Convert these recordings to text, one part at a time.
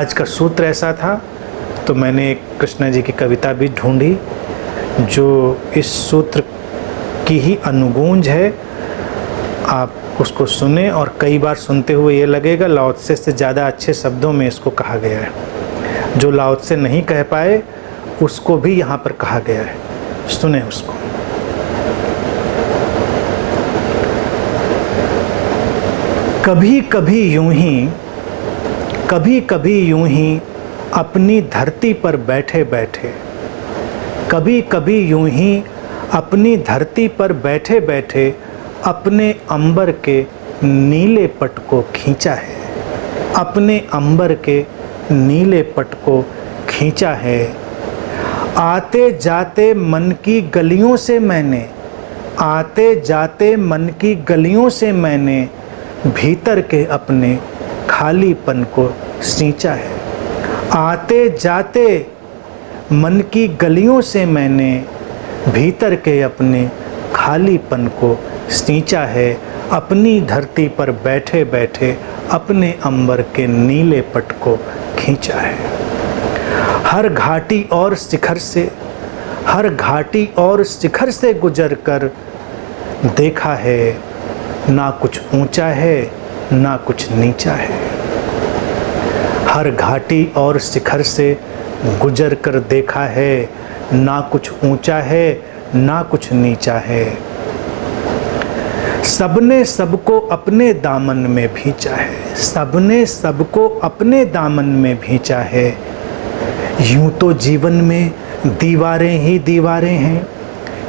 आज का सूत्र ऐसा था, तो मैंने एक कृष्णा जी की कविता भी ढूंढी जो इस सूत्र की ही अनुगूंज है। आप उसको सुने और कई बार सुनते हुए ये लगेगा लाओ त्से से ज़्यादा अच्छे शब्दों में इसको कहा गया है। जो लाओ त्से नहीं कह पाए उसको भी यहाँ पर कहा गया है, सुने उसको। कभी कभी यूं ही अपनी धरती पर बैठे बैठे, कभी कभी यूं ही अपनी धरती पर बैठे बैठे अपने अंबर के नीले पट को खींचा है, अपने अंबर के नीले पट को खींचा है। आते जाते मन की गलियों से मैंने, आते जाते मन की गलियों से मैंने भीतर के अपने खालीपन को सींचा है। आते जाते मन की गलियों से मैंने भीतर के अपने खालीपन को सींचा है। अपनी धरती पर बैठे बैठे अपने अंबर के नीले पट को खींचा है। हर घाटी और शिखर से, हर घाटी और शिखर से गुजर कर देखा है, ना कुछ ऊंचा है ना कुछ नीचा है। हर घाटी और शिखर से गुजर कर देखा है, ना कुछ ऊंचा है ना कुछ नीचा है। सबने सबको अपने दामन में भींचा है, सबने सबको अपने दामन में भींचा है। यूं तो जीवन में दीवारें ही दीवारें हैं,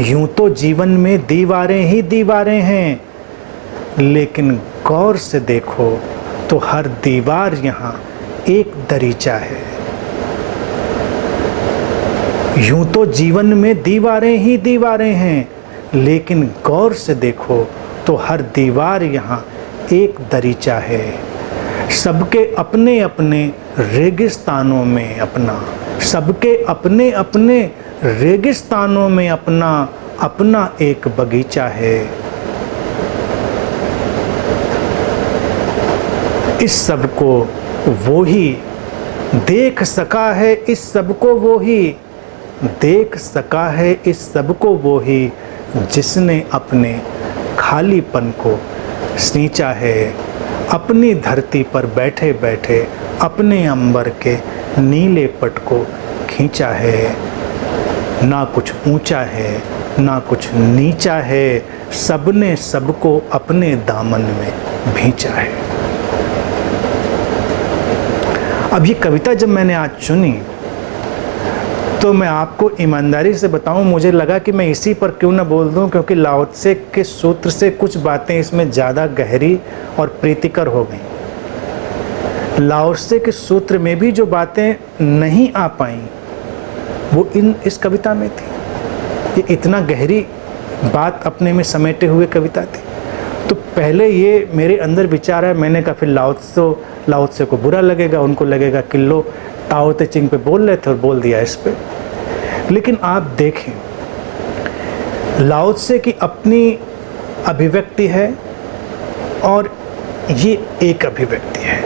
यूं तो जीवन में दीवारें ही दीवारें हैं, लेकिन गौर से देखो तो हर दीवार यहाँ एक दरीचा है। यूं तो जीवन में दीवारें ही दीवारें हैं, लेकिन गौर से देखो तो हर दीवार यहाँ एक दरीचा है। सबके अपने अपने रेगिस्तानों में अपना, सबके अपने अपने रेगिस्तानों में अपना अपना एक बगीचा है। इस सब को वो ही देख सका है, इस सब को वो ही देख सका है, इस सब को वो ही जिसने अपने खालीपन को सींचा है। अपनी धरती पर बैठे बैठे अपने अंबर के नीले पट को खींचा है। ना कुछ ऊंचा है ना कुछ नीचा है, सबने सबको अपने दामन में भींचा है। अब ये कविता जब मैंने आज सुनी तो मैं आपको ईमानदारी से बताऊं, मुझे लगा कि मैं इसी पर क्यों ना बोल दूं, क्योंकि लाओ त्से के सूत्र से कुछ बातें इसमें ज़्यादा गहरी और प्रीतिकर हो गई। लाओ त्से के सूत्र में भी जो बातें नहीं आ पाई वो इस कविता में थी। ये इतना गहरी बात अपने में समेटे हुए कविता थी। तो पहले ये मेरे अंदर विचार है, मैंने कहा फिर लाओ त्से को बुरा लगेगा, उनको लगेगा कि लो ताओ ते चिंग पे बोल रहे थे और बोल दिया इस पे। लेकिन आप देखें, लाओ त्से की अपनी अभिव्यक्ति है और ये एक अभिव्यक्ति है।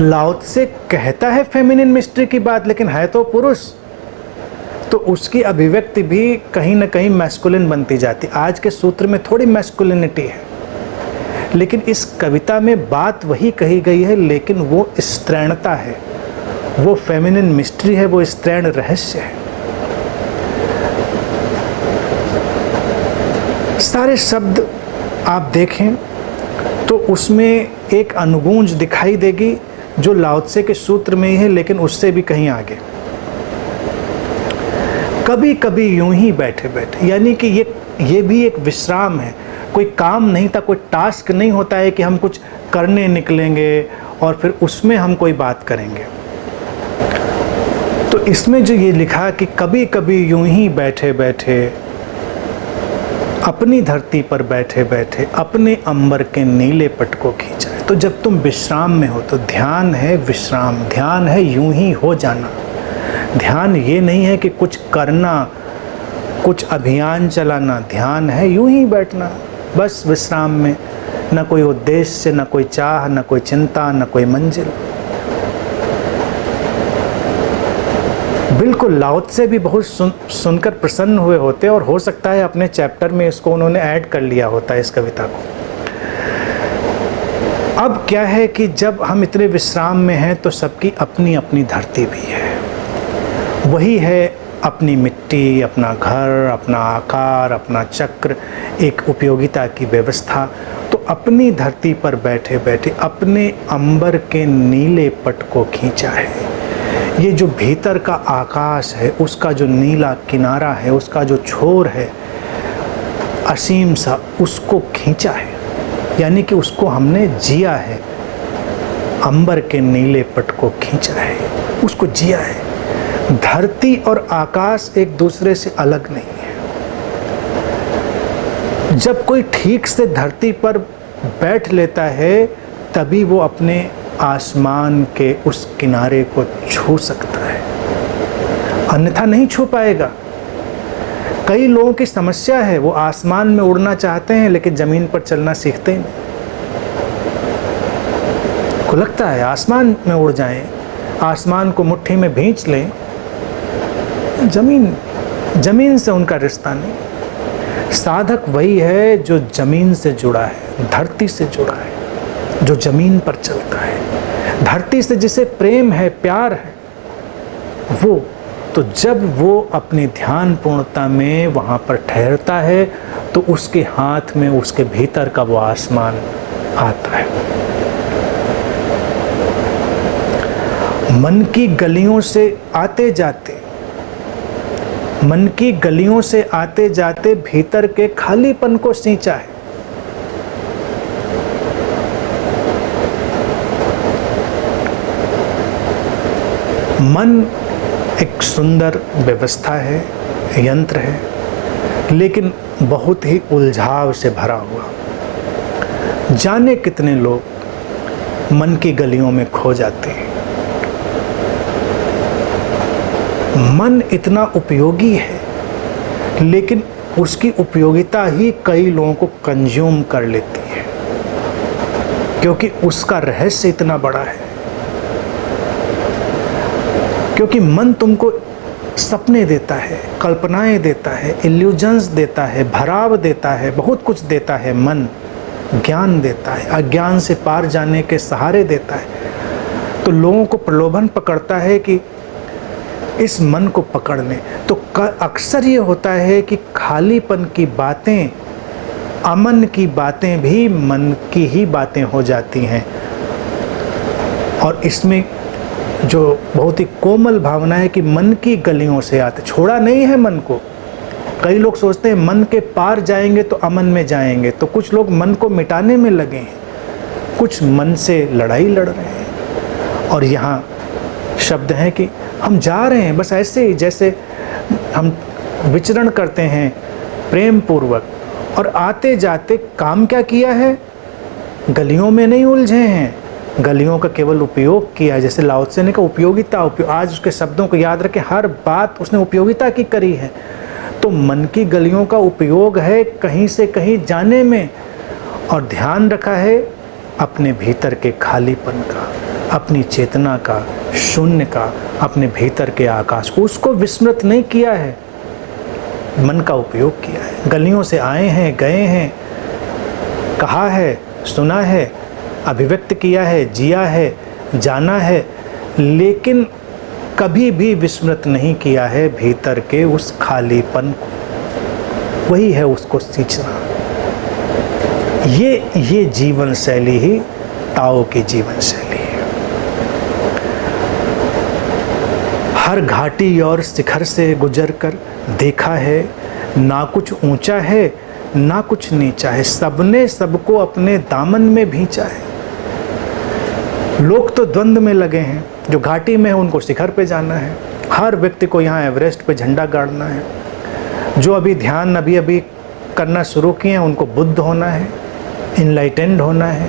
लाओ त्से कहता है फेमिनिन मिस्ट्री की बात, लेकिन है तो पुरुष, तो उसकी अभिव्यक्ति भी कहीं ना कहीं मैस्कुलिन बनती जाती। आज के सूत्र में थोड़ी मैस्कुलिनिटी है, लेकिन इस कविता में बात वही कही गई है, लेकिन वो स्त्रैणता है, वो फेमिनिन मिस्ट्री है, वो स्त्रैण रहस्य है। सारे शब्द आप देखें तो उसमें एक अनुगूंज दिखाई देगी जो लाओ त्से के सूत्र में ही है, लेकिन उससे भी कहीं आगे। कभी कभी यूं ही बैठे बैठे, यानी कि ये भी एक विश्राम है। कोई काम नहीं था, कोई टास्क नहीं होता है कि हम कुछ करने निकलेंगे और फिर उसमें हम कोई बात करेंगे। तो इसमें जो ये लिखा कि कभी कभी यूं ही बैठे बैठे अपनी धरती पर बैठे बैठे अपने अंबर के नीले पट को खींचा है। तो जब तुम विश्राम में हो तो ध्यान है विश्राम, ध्यान है यूं ही हो जाना। ध्यान ये नहीं है कि कुछ करना, कुछ अभियान चलाना, ध्यान है यूं ही बैठना बस विश्राम में, न कोई उद्देश्य, न कोई चाह, न कोई चिंता, न कोई मंजिल। बिल्कुल, लाओ त्से भी बहुत सुनकर प्रसन्न हुए होते, और हो सकता है अपने चैप्टर में इसको उन्होंने ऐड कर लिया होता है, इस कविता को। अब क्या है कि जब हम इतने विश्राम में हैं तो सबकी अपनी अपनी धरती भी है। वही है अपनी मिट्टी, अपना घर, अपना आकार, अपना चक्र, एक उपयोगिता की व्यवस्था। तो अपनी धरती पर बैठे बैठे अपने अंबर के नीले पट को खींचा है। ये जो भीतर का आकाश है, उसका जो नीला किनारा है, उसका जो छोर है असीम सा, उसको खींचा है, यानी कि उसको हमने जिया है। अंबर के नीले पट को खींचा है, उसको जिया है। धरती और आकाश एक दूसरे से अलग नहीं है। जब कोई ठीक से धरती पर बैठ लेता है तभी वो अपने आसमान के उस किनारे को छू सकता है, अन्यथा नहीं छू पाएगा। कई लोगों की समस्या है, वो आसमान में उड़ना चाहते हैं लेकिन ज़मीन पर चलना सीखते ही नहीं। को लगता है आसमान में उड़ जाएं, आसमान को मुट्ठी में भींच लें, ज़मीन से उनका रिश्ता नहीं। साधक वही है जो ज़मीन से जुड़ा है, धरती से जुड़ा है, जो ज़मीन पर चलता है, धरती से जिसे प्रेम है, प्यार है वो। तो जब वो अपनी ध्यान पूर्णता में वहाँ पर ठहरता है तो उसके हाथ में उसके भीतर का वो आसमान आता है। मन की गलियों से आते जाते, मन की गलियों से आते जाते भीतर के खालीपन को सींचा है। मन एक सुंदर व्यवस्था है, यंत्र है, लेकिन बहुत ही उलझाव से भरा हुआ। जाने कितने लोग मन की गलियों में खो जाते हैं। मन इतना उपयोगी है, लेकिन उसकी उपयोगिता ही कई लोगों को कंज्यूम कर लेती है, क्योंकि उसका रहस्य इतना बड़ा है। क्योंकि मन तुमको सपने देता है, कल्पनाएं देता है, इल्यूजन्स देता है, भराव देता है, बहुत कुछ देता है। मन ज्ञान देता है, अज्ञान से पार जाने के सहारे देता है। तो लोगों को प्रलोभन पकड़ता है कि इस मन को पकड़ लें। तो अक्सर ये होता है कि खालीपन की बातें, अमन की बातें भी मन की ही बातें हो जाती हैं। और इसमें जो बहुत ही कोमल भावना है कि मन की गलियों से आते, छोड़ा नहीं है मन को। कई लोग सोचते हैं मन के पार जाएंगे तो अमन में जाएंगे, तो कुछ लोग मन को मिटाने में लगे हैं, कुछ मन से लड़ाई लड़ रहे हैं। और यहाँ शब्द है कि हम जा रहे हैं बस ऐसे ही, जैसे हम विचरण करते हैं प्रेम पूर्वक, और आते जाते काम क्या किया है, गलियों में नहीं उलझे हैं, गलियों का केवल उपयोग किया। जैसे लाओ त्से ने कहा उपयोगिता, आज उसके शब्दों को याद रखें, हर बात उसने उपयोगिता की करी है। तो मन की गलियों का उपयोग है कहीं से कहीं जाने में, और ध्यान रखा है अपने भीतर के खालीपन का, अपनी चेतना का, शून्य का, अपने भीतर के आकाश को, उसको विस्मृत नहीं किया है, मन का उपयोग किया है। गलियों से आए हैं, गए हैं, कहा है, सुना है, अभिव्यक्त किया है, जिया है, जाना है, लेकिन कभी भी विस्मृत नहीं किया है भीतर के उस खालीपन को। वही है उसको सींचना। ये जीवन शैली ही ताओ की जीवन शैली है। हर घाटी और शिखर से गुजरकर देखा है, ना कुछ ऊंचा है ना कुछ नीचा है, सबने सबको अपने दामन में भींचा है। लोग तो द्वंद्व में लगे हैं, जो घाटी में है उनको शिखर पे जाना है, हर व्यक्ति को यहाँ एवरेस्ट पे झंडा गाड़ना है। जो अभी ध्यान अभी करना शुरू किए हैं उनको बुद्ध होना है, इनलाइटेंड होना है।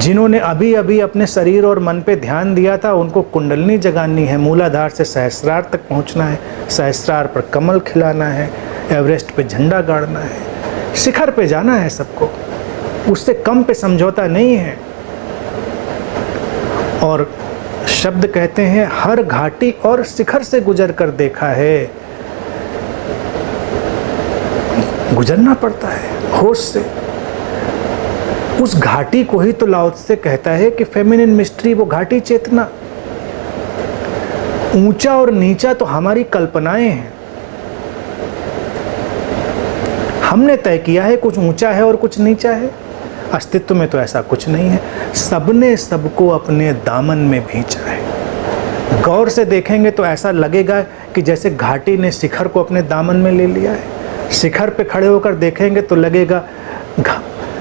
जिन्होंने अभी अभी अपने शरीर और मन पे ध्यान दिया था उनको कुंडलनी जगानी है, मूलाधार से सहस्रार तक पहुँचना है, सहस्रार पर कमल खिलाना है, एवरेस्ट पे झंडा गाड़ना है, शिखर पे जाना है सबको, उससे कम पे समझौता नहीं है। और शब्द कहते हैं हर घाटी और शिखर से गुजर कर देखा है। गुजरना पड़ता है होश से। उस घाटी को ही तो लाओ से कहता है कि फेमिनिन मिस्ट्री, वो घाटी चेतना। ऊंचा और नीचा तो हमारी कल्पनाएं हैं। हमने तय किया है कुछ ऊंचा है और कुछ नीचा है। अस्तित्व में तो ऐसा कुछ नहीं है। सबने सबको अपने दामन में भींचा है। गौर से देखेंगे तो ऐसा लगेगा कि जैसे घाटी ने शिखर को अपने दामन में ले लिया है। शिखर पे खड़े होकर देखेंगे तो लगेगा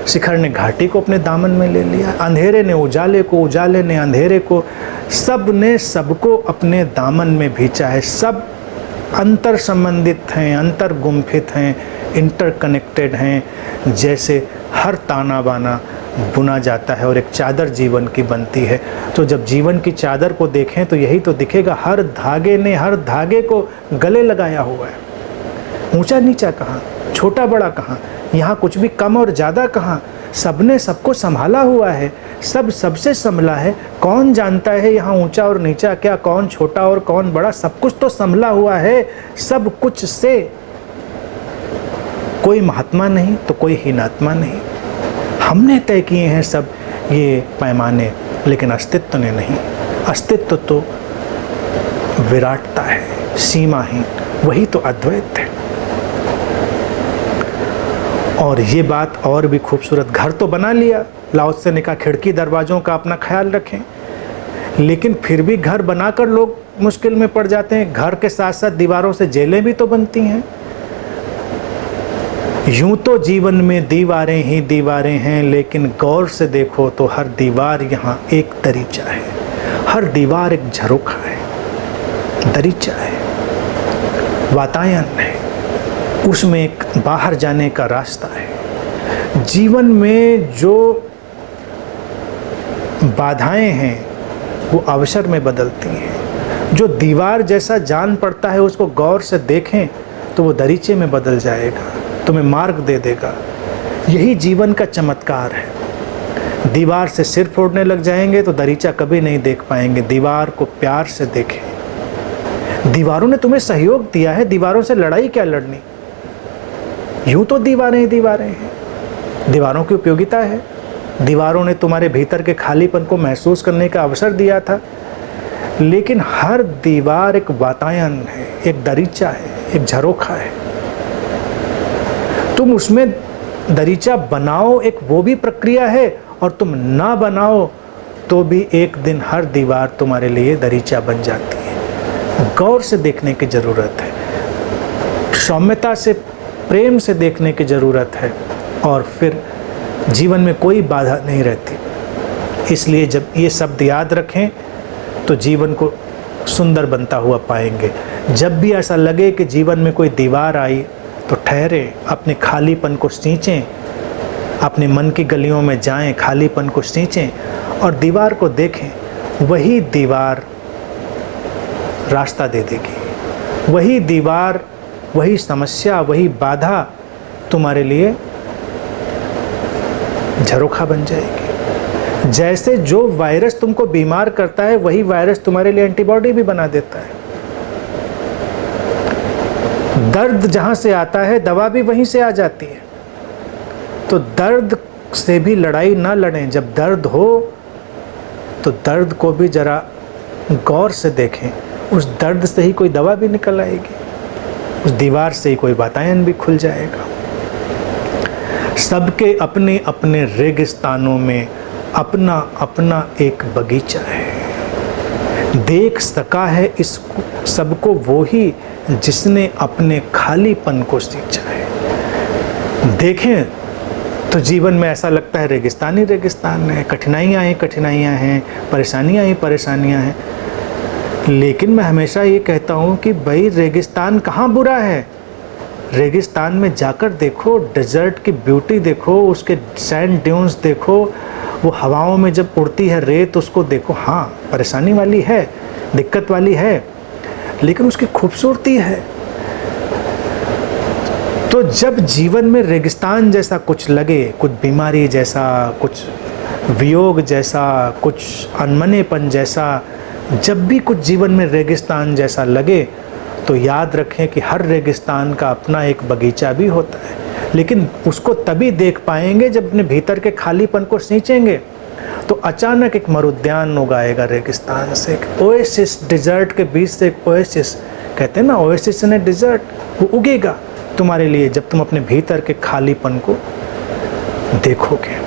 शिखर ने घाटी को अपने दामन में ले लिया। अंधेरे ने उजाले को, उजाले ने अंधेरे को, सब ने सबको अपने दामन में भींचा है। सब अंतर संबंधित हैं, अंतर गुम्फित हैं, इंटरकनेक्टेड हैं। जैसे हर ताना बाना बुना जाता है और एक चादर जीवन की बनती है। तो जब जीवन की चादर को देखें तो यही तो दिखेगा, हर धागे ने हर धागे को गले लगाया हुआ है। ऊंचा नीचा कहाँ, छोटा बड़ा कहाँ, यहाँ कुछ भी कम और ज़्यादा कहाँ। सबने सबको संभाला हुआ है, सब सबसे संभला है। कौन जानता है यहाँ ऊंचा और नीचा क्या, कौन छोटा और कौन बड़ा, सब कुछ तो संभला हुआ है। सब कुछ से कोई महात्मा नहीं तो कोई हीनात्मा नहीं। हमने तय किए हैं सब ये पैमाने, लेकिन अस्तित्व ने नहीं। अस्तित्व तो विराटता है, सीमाहीन, वही तो अद्वैत है। और ये बात और भी खूबसूरत, घर तो बना लिया, लाओ त्से ने कहा खिड़की दरवाज़ों का अपना ख्याल रखें, लेकिन फिर भी घर बनाकर लोग मुश्किल में पड़ जाते हैं। घर के साथ साथ दीवारों से जेलें भी तो बनती हैं। यूं तो जीवन में दीवारें ही दीवारें हैं, लेकिन गौर से देखो तो हर दीवार यहाँ एक दरीचा है, हर दीवार एक झरोखा है, दरीचा है, वातायन है, उसमें एक बाहर जाने का रास्ता है। जीवन में जो बाधाएं हैं वो अवसर में बदलती हैं। जो दीवार जैसा जान पड़ता है उसको गौर से देखें तो वो दरीचे में बदल जाएगा, तुम्हें मार्ग दे देगा। यही जीवन का चमत्कार है। दीवार से सिर फोड़ने लग जाएंगे तो दरीचा कभी नहीं देख पाएंगे। दीवार को प्यार से देखें। दीवारों ने तुम्हें सहयोग दिया है, दीवारों से लड़ाई क्या लड़नी। यूं तो दीवारें ही दीवारें हैं, दीवारों की उपयोगिता है। दीवारों ने तुम्हारे भीतर के खालीपन को महसूस करने का अवसर दिया था, लेकिन हर दीवार एक वातायन है, एक दरीचा है, एक झरोखा है। तुम उसमें दरीचा बनाओ, एक वो भी प्रक्रिया है, और तुम ना बनाओ तो भी एक दिन हर दीवार तुम्हारे लिए दरीचा बन जाती है। गौर से देखने की ज़रूरत है, सौम्यता से, प्रेम से देखने की ज़रूरत है, और फिर जीवन में कोई बाधा नहीं रहती। इसलिए जब ये शब्द याद रखें तो जीवन को सुंदर बनता हुआ पाएंगे। जब भी ऐसा लगे कि जीवन में कोई दीवार आई तो ठहरे, अपने खालीपन को सींचें, अपने मन की गलियों में जाएं, खालीपन को सींचें और दीवार को देखें। वही दीवार रास्ता दे देगी, वही दीवार, वही समस्या, वही बाधा तुम्हारे लिए झरोखा बन जाएगी। जैसे जो वायरस तुमको बीमार करता है वही वायरस तुम्हारे लिए एंटीबॉडी भी बना देता है। दर्द जहां से आता है दवा भी वहीं से आ जाती है। तो दर्द से भी लड़ाई ना लड़ें। जब दर्द हो तो दर्द को भी जरा गौर से देखें। उस दर्द से ही कोई दवा भी निकल आएगी, उस दीवार से ही कोई वातायन भी खुल जाएगा। सबके अपने अपने रेगिस्तानों में अपना अपना एक बगीचा है। देख सका है इस सबको वो ही जिसने अपने खालीपन को सींचा है। देखें तो जीवन में ऐसा लगता है रेगिस्तान ही रेगिस्तान है, कठिनाइयाँ ही कठिनाइयाँ हैं, परेशानियाँ ही परेशानियाँ हैं। लेकिन मैं हमेशा ये कहता हूँ कि भाई रेगिस्तान कहाँ बुरा है। रेगिस्तान में जाकर देखो, डेजर्ट की ब्यूटी देखो, उसके सैंड ड्यून्स देखो, वो हवाओं में जब उड़ती है रेत उसको देखो। हाँ परेशानी वाली है, दिक्कत वाली है, लेकिन उसकी खूबसूरती है। तो जब जीवन में रेगिस्तान जैसा कुछ लगे, कुछ बीमारी जैसा, कुछ वियोग जैसा, कुछ अनमनेपन जैसा, जब भी कुछ जीवन में रेगिस्तान जैसा लगे तो याद रखें कि हर रेगिस्तान का अपना एक बगीचा भी होता है, लेकिन उसको तभी देख पाएंगे जब अपने भीतर के खालीपन को सींचेंगे। तो अचानक एक मरुद्यान उगाएगा रेगिस्तान से, एक ओएसिस, डिजर्ट के बीच से एक ओएसिस, कहते हैं ना ओएसिस ने डिजर्ट, वो उगेगा तुम्हारे लिए जब तुम अपने भीतर के खालीपन को देखोगे।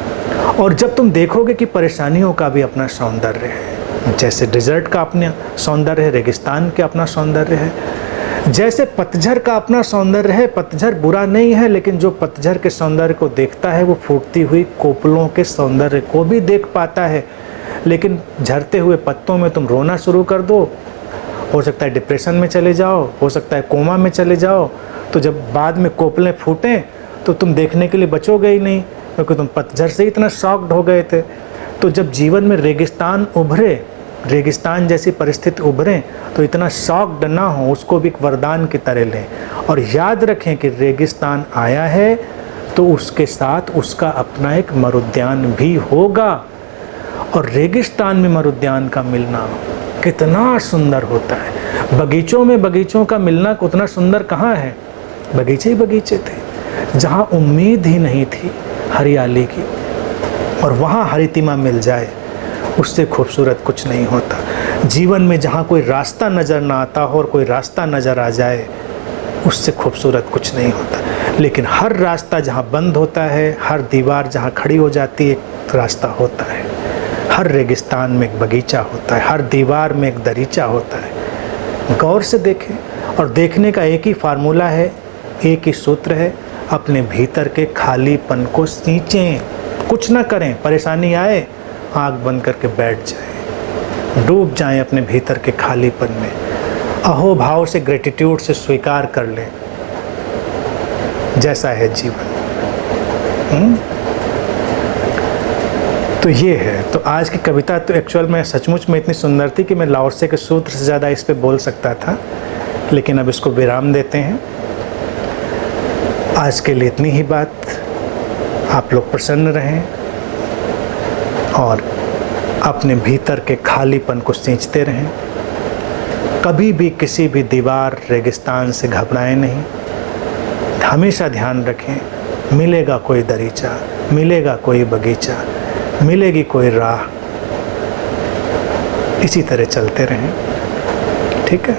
और जब तुम देखोगे कि परेशानियों का भी अपना सौंदर्य है, जैसे डिजर्ट का अपना सौंदर्य है, रेगिस्तान का अपना सौंदर्य है, जैसे पतझड़ का अपना सौंदर्य है। पतझड़ बुरा नहीं है, लेकिन जो पतझड़ के सौंदर्य को देखता है वो फूटती हुई कोपलों के सौंदर्य को भी देख पाता है। लेकिन झड़ते हुए पत्तों में तुम रोना शुरू कर दो, हो सकता है डिप्रेशन में चले जाओ, हो सकता है कोमा में चले जाओ। तो जब बाद में कोपलें फूटें तो तुम देखने के लिए बचोगे ही नहीं, क्योंकि तुम पतझड़ से इतना शॉक्ड हो गए थे। तो जब जीवन में रेगिस्तान उभरे, रेगिस्तान जैसी परिस्थिति उभरें, तो इतना शॉक्ड ना हो, उसको भी एक वरदान की तरह लें। और याद रखें कि रेगिस्तान आया है तो उसके साथ उसका अपना एक मरुद्यान भी होगा। और रेगिस्तान में मरुद्यान का मिलना कितना सुंदर होता है। बगीचों में बगीचों का मिलना उतना सुंदर कहाँ है, बगीचे ही बगीचे थे जहाँ उम्मीद ही नहीं थी हरियाली की, और वहाँ हरितिमा मिल जाए, उससे खूबसूरत कुछ नहीं होता। जीवन में जहाँ कोई रास्ता नज़र ना आता हो और कोई रास्ता नज़र आ जाए, उससे खूबसूरत कुछ नहीं होता। लेकिन हर रास्ता जहाँ बंद होता है, हर दीवार जहाँ खड़ी हो जाती है, एक रास्ता होता है। हर रेगिस्तान में एक बगीचा होता है, हर दीवार में एक दरीचा होता है। गौर से देखें, और देखने का एक ही फार्मूला है, एक ही सूत्र है, अपने भीतर के खालीपन को सींचें, कुछ ना करें। परेशानी आए, आँख बंद करके बैठ जाएं, डूब जाएं अपने भीतर के खालीपन में, अहोभाव से, ग्रेटिट्यूड से स्वीकार कर लें जैसा है जीवन। तो ये है। तो आज की कविता तो एक्चुअल में सचमुच में इतनी सुंदर थी कि मैं लाओत्से के सूत्र से ज़्यादा इस पे बोल सकता था, लेकिन अब इसको विराम देते हैं। आज के लिए इतनी ही बात। आप लोग प्रसन्न रहें और अपने भीतर के खालीपन को सींचते रहें। कभी भी किसी भी दीवार, रेगिस्तान से घबराएं नहीं। हमेशा ध्यान रखें, मिलेगा कोई दरीचा, मिलेगा कोई बगीचा, मिलेगी कोई राह। इसी तरह चलते रहें, ठीक है।